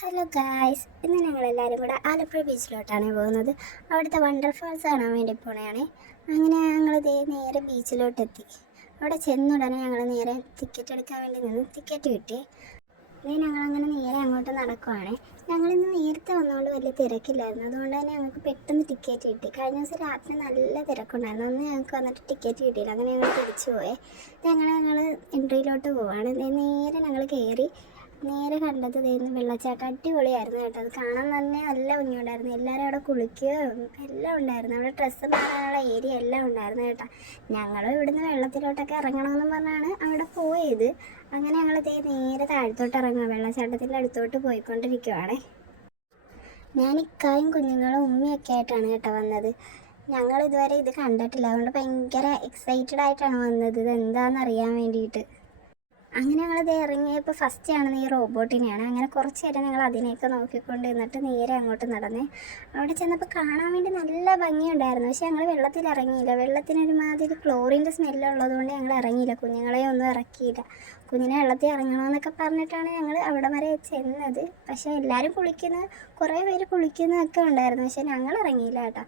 Hello guys, ഇന്ന് ഞങ്ങളെല്ലാവരും കൂടെ ആലപ്പുഴ ബീച്ചിലോട്ടാണ് പോകുന്നത്. അവിടുത്തെ വണ്ടർഫാൾസ് കാണാൻ വേണ്ടി പോണതാണ്. അങ്ങനെ ഞങ്ങൾ നേരെ ബീച്ചിലോട്ടെത്തി. അവിടെ ചെന്നുടനെ ഞങ്ങൾ നേരെ ടിക്കറ്റ് എടുക്കാൻ വേണ്ടി നിന്ന് ടിക്കറ്റ് കിട്ടി. ഞങ്ങളങ്ങനെ നേരെ അങ്ങോട്ട് നടക്കുവാണ്. ഞങ്ങളിന്ന് നേരത്തെ വന്നതുകൊണ്ട് വലിയ തിരക്കില്ലായിരുന്നു, അതുകൊണ്ട് തന്നെ ഞങ്ങൾക്ക് പെട്ടെന്ന് ടിക്കറ്റ് കിട്ടി. കഴിഞ്ഞ ദിവസം രാത്രി നല്ല തിരക്കുണ്ടായിരുന്നു, അന്ന് ഞങ്ങൾക്ക് വന്നിട്ട് ടിക്കറ്റ് കിട്ടിയില്ല. അങ്ങനെ ഞങ്ങൾ തിരിച്ചു പോയേ. ഞങ്ങൾ എൻട്രിയിലോട്ട് പോവാണ്. നേരെ ഞങ്ങൾ കയറി. നേരെ കണ്ടത് വെള്ളച്ചാട്ടം അടിപൊളിയായിരുന്നു കേട്ടോ. അത് കാണാൻ തന്നെ നല്ല ഭംഗിയുണ്ടായിരുന്നു. എല്ലാവരും അവിടെ കുളിക്കുകയും എല്ലാം ഉണ്ടായിരുന്നു. അവിടെ ഡ്രസ്സ് മാറാനുള്ള ഏരിയ എല്ലാം ഉണ്ടായിരുന്നു കേട്ടോ. ഞങ്ങളും ഇവിടുന്ന് വെള്ളത്തിലോട്ടൊക്കെ ഇറങ്ങണമെന്ന് പറഞ്ഞാണ് അവിടെ പോയത്. അങ്ങനെ ഞങ്ങൾ നേരെ താഴത്തോട്ട് ഇറങ്ങുക. വെള്ളച്ചാട്ടത്തിൻ്റെ അടുത്തോട്ട് പോയിക്കൊണ്ടിരിക്കുവാണേ. ഞാൻ ഇക്കായും കുഞ്ഞുങ്ങളും ഉമ്മയൊക്കെ ആയിട്ടാണ് കേട്ടോ വന്നത്. ഞങ്ങൾ ഇതുവരെ ഇത് കണ്ടിട്ടില്ല, അതുകൊണ്ട് ഭയങ്കര എക്സൈറ്റഡ് ആയിട്ടാണ് വന്നത് ഇത് എന്താണെന്ന് അറിയാൻ വേണ്ടിയിട്ട്. അങ്ങനെ ഞങ്ങളത് ഇറങ്ങിയപ്പോൾ ഫസ്റ്റ് കാണുന്ന ഈ റോബോട്ടിനെയാണ്. അങ്ങനെ കുറച്ച് നേരം ഞങ്ങൾ അതിനെയൊക്കെ നോക്കിക്കൊണ്ട് നിന്നിട്ട് നേരെ അങ്ങോട്ട് നടന്നേ. അവിടെ ചെന്നപ്പോൾ കാണാൻ വേണ്ടി നല്ല ഭംഗിയുണ്ടായിരുന്നു. പക്ഷേ ഞങ്ങൾ വെള്ളത്തിൽ ഇറങ്ങിയില്ല. വെള്ളത്തിനൊരുമാതിരി ക്ലോറിൻ്റെ സ്മെല്ലുള്ളതുകൊണ്ട് ഞങ്ങൾ ഇറങ്ങിയില്ല. കുഞ്ഞുങ്ങളെ ഒന്നും ഇറക്കിയില്ല. കുഞ്ഞിനെ വെള്ളത്തിൽ ഇറങ്ങണമെന്നൊക്കെ പറഞ്ഞിട്ടാണ് ഞങ്ങൾ അവിടെ വരെ ചെന്നത്. പക്ഷേ എല്ലാവരും കുറേ പേര് കുളിക്കുന്നതൊക്കെ ഉണ്ടായിരുന്നു. പക്ഷേ ഞങ്ങൾ ഇറങ്ങിയില്ല കേട്ടോ.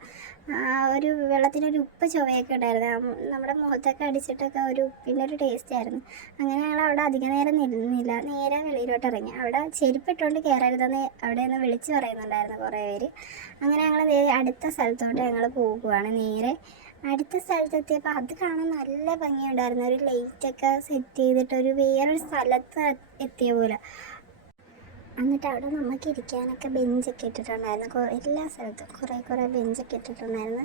ഒരു വെള്ളത്തിനൊരു ഉപ്പ് ചുവയൊക്കെ ഉണ്ടായിരുന്നു. നമ്മുടെ മുഖത്തൊക്കെ അടിച്ചിട്ടൊക്കെ ഒരു ഉപ്പിൻ്റെ ഒരു ടേസ്റ്റ് ആയിരുന്നു. അങ്ങനെ ഞങ്ങൾ അവിടെ അധികം നേരം നിന്നില്ല, നേരെ വെളിയിലോട്ട് ഇറങ്ങി. അവിടെ ചെരുപ്പിട്ടുകൊണ്ട് കയറരുതെന്ന് അവിടെ നിന്ന് വിളിച്ച് പറയുന്നുണ്ടായിരുന്നു കുറേ പേര്. അങ്ങനെ ഞങ്ങൾ അടുത്ത സ്ഥലത്തോട്ട് ഞങ്ങൾ പോകുകയാണ്. നേരെ അടുത്ത സ്ഥലത്തെത്തിയപ്പോൾ അത് കാണാൻ നല്ല ഭംഗിയുണ്ടായിരുന്നു. ഒരു ലൈറ്റൊക്കെ സെറ്റ് ചെയ്തിട്ട് വേറൊരു സ്ഥലത്ത് എത്തിയ പോലെ. എന്നിട്ട് അവിടെ നമുക്ക് ഇരിക്കാനൊക്കെ ബെഞ്ചൊക്കെ ഇട്ടിട്ടുണ്ടായിരുന്നു. എല്ലാ സ്ഥലത്തും കുറേ ബെഞ്ചൊക്കെ ഇട്ടിട്ടുണ്ടായിരുന്നു.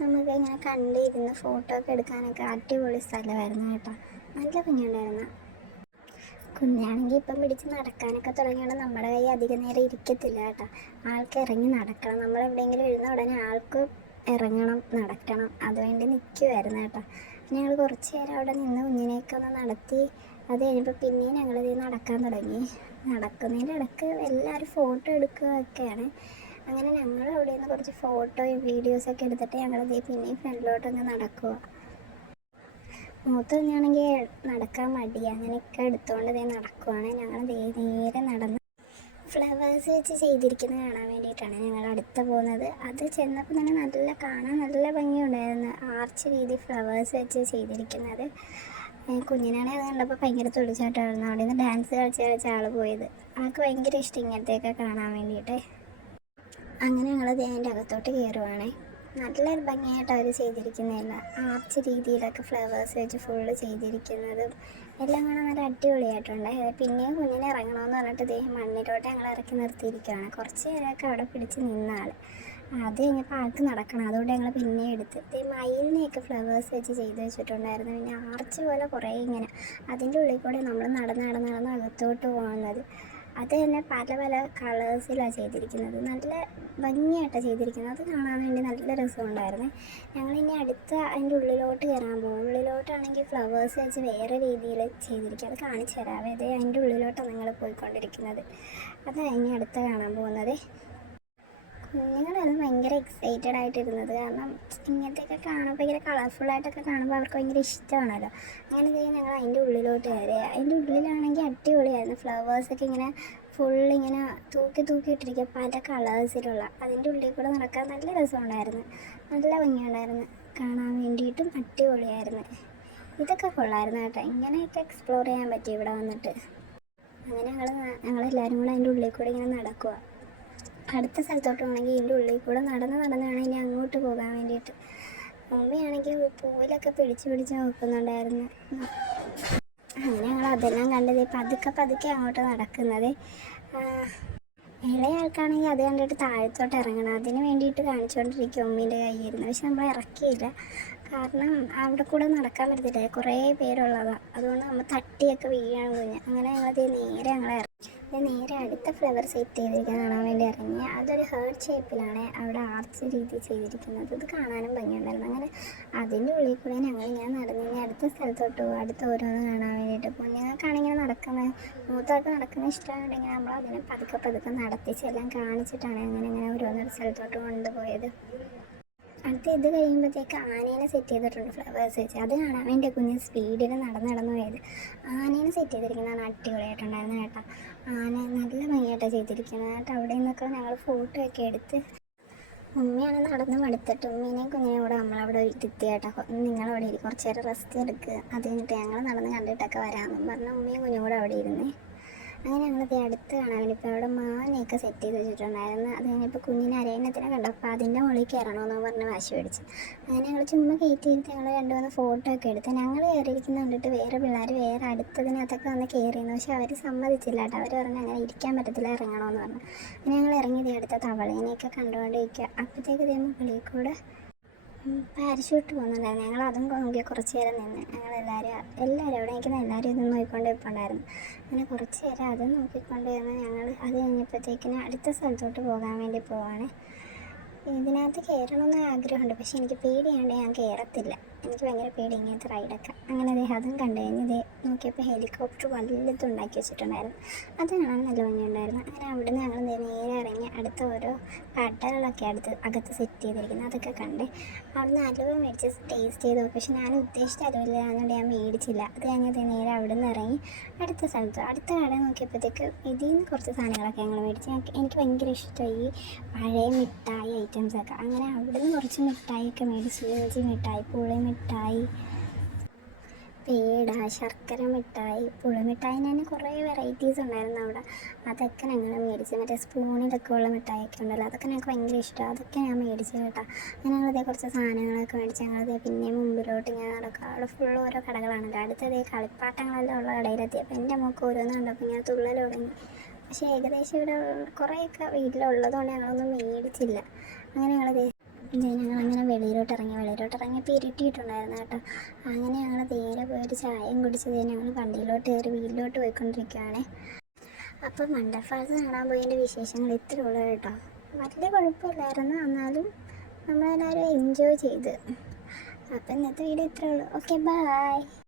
നമുക്ക് ഇങ്ങനെ കണ്ടിരുന്ന് ഫോട്ടോ ഒക്കെ എടുക്കാനൊക്കെ അടിപൊളി സ്ഥലമായിരുന്നു കേട്ടോ. നല്ല ഭംഗിയുണ്ടായിരുന്നു. കുഞ്ഞാണെങ്കിൽ ഇപ്പം പിടിച്ച് നടക്കാനൊക്കെ തുടങ്ങിയോണ്ട് നമ്മുടെ കൈ അധികം നേരം ഇരിക്കത്തില്ല കേട്ടോ. ആൾക്ക് ഇറങ്ങി നടക്കണം. നമ്മളെവിടെയെങ്കിലും എഴുന്ന ഉടനെ ആൾക്ക് ഇറങ്ങണം, നടക്കണം. അതുവേണ്ടി നിൽക്കുമായിരുന്നു കേട്ടോ. ഞങ്ങൾ കുറച്ച് നേരം അവിടെ നിന്ന് കുഞ്ഞിനെയൊക്കെ ഒന്ന് നടത്തി. അത് കഴിഞ്ഞപ്പോൾ പിന്നെയും ഞങ്ങളിത് നടക്കാൻ തുടങ്ങി. നടക്കുന്നതിൻ്റെ ഇടയ്ക്ക് എല്ലാവരും ഫോട്ടോ എടുക്കുകയൊക്കെയാണ്. അങ്ങനെ ഞങ്ങൾ അവിടെ നിന്ന് കുറച്ച് ഫോട്ടോയും വീഡിയോസൊക്കെ എടുത്തിട്ട് ഞങ്ങളിത് പിന്നെയും ഫ്രണ്ടിലോട്ടൊന്ന് നടക്കുക. മൂത്ത കുഞ്ഞാണെങ്കിൽ നടക്കാൻ മടി, അങ്ങനെയൊക്കെ എടുത്തുകൊണ്ട് നടക്കുവാണ്. ഞങ്ങൾ നേരെ നടന്ന് ഫ്ലവേഴ്സ് വെച്ച് ചെയ്തിരിക്കുന്നത് കാണാൻ വേണ്ടിയിട്ടാണ് ഞങ്ങൾ അടുത്ത് പോകുന്നത്. അത് ചെന്നപ്പോൾ തന്നെ കാണാൻ നല്ല ഭംഗിയുണ്ടായിരുന്നു. ആർച്ച് രീതി ഫ്ലവേഴ്സ് വെച്ച് ചെയ്തിരിക്കുന്നത്. കുഞ്ഞിനാണെ അത് കണ്ടപ്പോൾ ഭയങ്കര തുള്ളിച്ചാട്ടമായിരുന്നു. അവിടെ നിന്ന് ഡാൻസ് കളിച്ച ആൾ പോയത്. ആൾക്ക് ഭയങ്കര ഇഷ്ടം ഇങ്ങനത്തെയൊക്കെ കാണാൻ വേണ്ടിയിട്ട്. അങ്ങനെ ഞങ്ങൾ അതിൻ്റെ അകത്തോട്ട് കയറുവാണേ. നല്ല ഭംഗിയായിട്ട് അവർ ചെയ്തിരിക്കുന്നതല്ല, ആർച്ച് രീതിയിലൊക്കെ ഫ്ലവേഴ്സ് വെച്ച് ഫുള്ള് ചെയ്തിരിക്കുന്നതും എല്ലാം കാണാൻ നല്ല അടിപൊളിയായിട്ടുണ്ട്. പിന്നെയും കുഞ്ഞിനെ ഇറങ്ങണമെന്ന് പറഞ്ഞിട്ട് മണ്ണിലോട്ട് ഞങ്ങൾ ഇറക്കി നിർത്തിയിരിക്കുകയാണ്. കുറച്ച് നേരമൊക്കെ അവിടെ പിടിച്ച് നിന്ന ആൾ. അത് കഴിഞ്ഞപ്പോൾ ആൾക്ക് നടക്കണം, അതുകൊണ്ട് ഞങ്ങൾ പിന്നെ എടുത്ത് മയിലിനെയൊക്കെ ഫ്ലവേഴ്സ് വെച്ച് ചെയ്ത് വെച്ചിട്ടുണ്ടായിരുന്നു. പിന്നെ ആർച്ച് പോലെ കുറേ ഇങ്ങനെ അതിൻ്റെ ഉള്ളിൽ കൂടെ നമ്മൾ നടന്ന് അകത്തോട്ട് പോകുന്നത്. അത് തന്നെ പല കളേഴ്സിലാണ് ചെയ്തിരിക്കുന്നത്. നല്ല ഭംഗിയായിട്ടാണ് ചെയ്തിരിക്കുന്നത്. അത് കാണാൻ വേണ്ടി നല്ല രസമുണ്ടായിരുന്നു. ഞങ്ങളിനി അതിൻ്റെ ഉള്ളിലോട്ട് കയറാൻ പോകും. ഉള്ളിലോട്ടാണെങ്കിൽ ഫ്ലവേഴ്സ് വെച്ച് വേറെ രീതിയിൽ ചെയ്തിരിക്കുക. അത് കാണിച്ചു തരാവേ. അതിൻ്റെ ഉള്ളിലോട്ടാണ് ഞങ്ങൾ പോയിക്കൊണ്ടിരിക്കുന്നത്. അതാണ് ഇനി അടുത്ത കാണാൻ പോകുന്നത്. കുഞ്ഞുങ്ങളത് ഭയങ്കര എക്സൈറ്റഡ് ആയിട്ടിരുന്നത്. കാരണം ഇങ്ങനത്തെയൊക്കെ കാണുമ്പോൾ ഭയങ്കര കളർഫുള്ളായിട്ടൊക്കെ കാണുമ്പോൾ അവർക്ക് ഭയങ്കര ഇഷ്ടമാണല്ലോ. അങ്ങനെ ഞങ്ങൾ അതിൻ്റെ ഉള്ളിലോട്ട് കയറി. അതിൻ്റെ ഉള്ളിലാണെങ്കിൽ അടിപൊളിയായിരുന്നു. ഫ്ലവേഴ്സൊക്കെ ഇങ്ങനെ ഫുള്ളിങ്ങനെ തൂക്കിയിട്ടിരിക്കുക, പല കളേഴ്സിലുള്ള. അതിൻ്റെ ഉള്ളിൽ കൂടെ നടക്കാൻ നല്ല രസമുണ്ടായിരുന്നു. നല്ല ഭംഗിയുണ്ടായിരുന്നു. കാണാൻ വേണ്ടിയിട്ടും അടിപൊളിയായിരുന്നു. ഇതൊക്കെ കൊള്ളായിരുന്നു കേട്ടോ. ഇങ്ങനെയൊക്കെ എക്സ്പ്ലോർ ചെയ്യാൻ പറ്റി ഇവിടെ വന്നിട്ട്. അങ്ങനെ ഞങ്ങളെല്ലാവരും കൂടെ അതിൻ്റെ ഉള്ളിൽ കൂടെ ഇങ്ങനെ നടക്കുക. അടുത്ത സ്ഥലത്തോട്ട് പോകണമെങ്കിൽ ഇതിൻ്റെ ഉള്ളിൽ കൂടെ നടന്ന് വേണം ഇനി അങ്ങോട്ട് പോകാൻ വേണ്ടിയിട്ട്. മുമ്പെയാണെങ്കിൽ പൂവിലൊക്കെ പിടിച്ച് നോക്കുന്നുണ്ടായിരുന്നു. അങ്ങനെ ഞങ്ങൾ അതെല്ലാം കണ്ടത് പതുക്കെ അങ്ങോട്ട് നടക്കുന്നത്. ഇളയ ആൾക്കാണെങ്കിൽ അത് കണ്ടിട്ട് താഴത്തോട്ട് ഇറങ്ങണം, അതിന് വേണ്ടിയിട്ട് കാണിച്ചുകൊണ്ടിരിക്കും ഉമ്മീൻ്റെ കയ്യിരുന്ന്. പക്ഷെ നമ്മൾ ഇറക്കിയില്ല, കാരണം അവിടെ കൂടെ നടക്കാൻ പറ്റത്തില്ല, കുറേ പേരുള്ളതാണ്. അതുകൊണ്ട് നമ്മൾ തട്ടിയൊക്കെ വീഴാൻ കുഞ്ഞ്. അങ്ങനെ നേരെ അടുത്ത ഫ്ലവർ സെറ്റ് ചെയ്തിരിക്കാൻ കാണാൻ വേണ്ടി ഇറങ്ങി. അതൊരു ഹേർട്ട് ഷേപ്പിലാണ് അവിടെ ആർച്ച് രീതി ചെയ്തിരിക്കുന്നത്. ഇത് കാണാനും ഭംഗിയുണ്ടായിരുന്നു. അങ്ങനെ അതിൻ്റെ ഉള്ളിൽ കൂടെ ഞങ്ങളിങ്ങനെ നടന്ന് അടുത്ത സ്ഥലത്തോട്ട് പോകും, അടുത്ത ഓരോന്ന് കാണാൻ വേണ്ടിയിട്ട്. കുഞ്ഞുങ്ങൾക്കാണെങ്കിൽ മൂത്തവർക്ക് നടക്കുന്ന ഇഷ്ടമുണ്ടെങ്കിൽ നമ്മൾ അതിനെ പതുക്കെ നടത്തിച്ചെല്ലാം കാണിച്ചിട്ടാണ് അങ്ങനെ ഓരോന്നൊരു സ്ഥലത്തോട്ട് കൊണ്ടുപോയത്. അടുത്ത് ഇത് കഴിയുമ്പോഴത്തേക്ക് ആനേനെ സെറ്റ് ചെയ്തിട്ടുണ്ട് ഫ്ലവേഴ്സ് വെച്ച്. അത് കാണാൻ വേണ്ടി കുഞ്ഞ് സ്പീഡിൽ നടന്നു പോയത്. ആനേനെ സെറ്റ് ചെയ്തിരിക്കുന്നതാണ് അടിപൊളിയായിട്ടുണ്ടായിരുന്നു കേട്ടോ. ആന നല്ല ഭംഗിയായിട്ടാണ് ചെയ്തിരിക്കുന്നത് കേട്ടോ. അവിടെ നിന്നൊക്കെ ഞങ്ങൾ ഫോട്ടോ ഒക്കെ എടുത്ത് ഉമ്മയാണ് നടന്ന് മടുത്തിട്ട് ഉമ്മീനെയും കുഞ്ഞിനെയും കൂടെ നമ്മളവിടെ ഇരുത്തി കേട്ടോ. നിങ്ങളവിടെ ഇരി, കുറച്ച് നേരം റെസ്റ്റ് എടുക്കുക, അത് കഴിഞ്ഞിട്ട് ഞങ്ങൾ നടന്ന് കണ്ടിട്ടൊക്കെ വരാമെന്നും പറഞ്ഞ് ഉമ്മയും കുഞ്ഞും കൂടെ അവിടെ ഇരുന്നേ. അങ്ങനെ ഞങ്ങളിത് അടുത്ത് കാണാൻ വേണ്ടി ഇപ്പോൾ അവിടെ മാനെയൊക്കെ സെറ്റ് ചെയ്ത് വെച്ചിട്ടുണ്ടായിരുന്നു. അത് കഴിഞ്ഞപ്പോൾ കുഞ്ഞിനെ അരയണത്തിനെ കണ്ടപ്പോൾ അതിൻ്റെ മുകളിൽ കയറണമെന്ന് പറഞ്ഞ് വാശി പിടിച്ച്. അങ്ങനെ ഞങ്ങൾ ചുമ്മാ കയറ്റി ഇരുത്തി ഞങ്ങൾ 2-3 ഫോട്ടോ ഒക്കെ എടുത്ത്. ഞങ്ങൾ കയറിയിരിക്കുന്ന കണ്ടിട്ട് വേറെ പിള്ളേർ വേറെ അടുത്തതിനകത്തൊക്കെ വന്ന് കയറിയിരുന്നു. പക്ഷെ അവർ സമ്മതിച്ചില്ല കേട്ടോ. അവർ പറഞ്ഞ് അങ്ങനെ ഇരിക്കാൻ പറ്റത്തില്ല, ഇറങ്ങണമെന്ന് പറഞ്ഞു. അങ്ങനെ ഞങ്ങൾ ഇറങ്ങിയത് അടുത്ത തവളേനെയൊക്കെ കണ്ടുകൊണ്ടിരിക്കുക. അപ്പോഴത്തേക്ക് ഇതേ മുകളിൽ കൂടെ പാരഷൂട്ട് പോകുന്നുണ്ടായിരുന്നു. ഞങ്ങൾ അതും നോക്കി കുറച്ച് നേരം നിന്ന്. എല്ലാവരും അവിടെ നിൽക്കുന്ന എല്ലാവരും ഇതും നോക്കിക്കൊണ്ട് ഇരിപ്പുണ്ടായിരുന്നു. അങ്ങനെ കുറച്ച് നേരം അതും നോക്കിക്കൊണ്ട് നിന്ന് ഞങ്ങൾ അത് കഴിഞ്ഞപ്പോഴത്തേക്കിന് അടുത്ത സ്ഥലത്തോട്ട് പോകാൻ വേണ്ടി പോവാണ്. ഇതിനകത്ത് കയറണമെന്ന് ആഗ്രഹമുണ്ട്, പക്ഷേ എനിക്ക് പേടിയാണ്ട് ഞാൻ കയറത്തില്ല. എനിക്ക് ഭയങ്കര പേടി ഇങ്ങനത്തെ റൈഡൊക്കെ. അങ്ങനെ അതും കണ്ടു കഴിഞ്ഞ് നോക്കിയപ്പോൾ ഹെലികോപ്റ്റർ വലുതുണ്ടാക്കി വെച്ചിട്ടുണ്ടായിരുന്നു. അത് കാണാൻ നല്ല ഭംഗിയുണ്ടായിരുന്നു. അങ്ങനെ അവിടെ നിന്ന് ഞങ്ങൾ നേരെ ഇറങ്ങി അടുത്ത ഓരോ കടകളൊക്കെ അകത്ത് സെറ്റ് ചെയ്തിരിക്കുന്നത് അതൊക്കെ കണ്ട് അവിടെ നിന്ന് അലുവ മേടിച്ച് ടേസ്റ്റ് ചെയ്ത് നോക്കി. പക്ഷെ ഞാൻ ഉദ്ദേശിച്ച അലുവയില്ല, അതുകൊണ്ട് ഞാൻ മേടിച്ചില്ല. അത് കഴിഞ്ഞത് നേരെ അവിടെ നിന്ന് ഇറങ്ങി അടുത്ത അടുത്ത കട നോക്കിയപ്പോഴത്തേക്ക് ഇതിൽ നിന്ന് കുറച്ച് സാധനങ്ങളൊക്കെ ഞങ്ങൾ മേടിച്ച്. എനിക്ക് ഭയങ്കര ഇഷ്ടമായി ഈ പഴയ മിഠായി ഐറ്റംസൊക്കെ. അങ്ങനെ അവിടെ നിന്ന് കുറച്ച് മിഠായിയൊക്കെ മേടിച്ച്. ഇഞ്ചി മിഠായി, പുളി മിഠായി, പേട, ശർക്കര മിഠായി, പുളിമിഠായി, തന്നെ കുറേ വെറൈറ്റീസ് ഉണ്ടായിരുന്നു അവിടെ. അതൊക്കെ ഞങ്ങൾ മേടിച്ച്. മറ്റേ സ്പൂണിലൊക്കെ ഉള്ള മിഠായിയൊക്കെ ഉണ്ടല്ലോ, അതൊക്കെ ഞങ്ങൾക്ക് ഭയങ്കര ഇഷ്ടമാണ്. അതൊക്കെ ഞാൻ മേടിച്ച് കേട്ടോ. അങ്ങനെ ഞങ്ങളിതേ കുറച്ച് സാധനങ്ങളൊക്കെ മേടിച്ച് ഞങ്ങളിതേ പിന്നെ മുമ്പിലോട്ട് ഇങ്ങനെ നടക്കുക. അവിടെ ഫുള്ള് ഓരോ കടകളാണല്ലോ. അടുത്തതേ കളിപ്പാട്ടങ്ങളെല്ലാം ഉള്ള കടയിലെത്തി. അപ്പോൾ എൻ്റെ മോൾക്ക് ഓരോന്ന് കണ്ടപ്പോൾ ഇങ്ങനെ തുള്ളൽ തുടങ്ങി. പക്ഷേ ഏകദേശം ഇവിടെ കുറേയൊക്കെ വീട്ടിലുള്ളതുകൊണ്ട് ഞങ്ങളൊന്നും മേടിച്ചില്ല. അങ്ങനെ ഞങ്ങളങ്ങനെ വെളിയിലോട്ട് ഇറങ്ങിയപ്പോൾ ഇരുട്ടിയിട്ടുണ്ടായിരുന്നു കേട്ടോ. അങ്ങനെ ഞങ്ങൾ നേരെ പോയൊരു ചായയും കുടിച്ച് ഞങ്ങൾ വണ്ടിയിലോട്ട് കയറി വീട്ടിലോട്ട് പോയിക്കൊണ്ടിരിക്കുകയാണ്. അപ്പം വണ്ടർഫാൾസ് കാണാൻ പോയതിൻ്റെ വിശേഷങ്ങൾ ഇത്രയേ ഉള്ളൂ കേട്ടോ. വലിയ കുഴപ്പമില്ലായിരുന്നു, എന്നാലും നമ്മളെല്ലാവരും എൻജോയ് ചെയ്ത്. അപ്പം ഇന്നത്തെ വീഡിയോ ഇത്രയേ ഉള്ളൂ. Okay, by.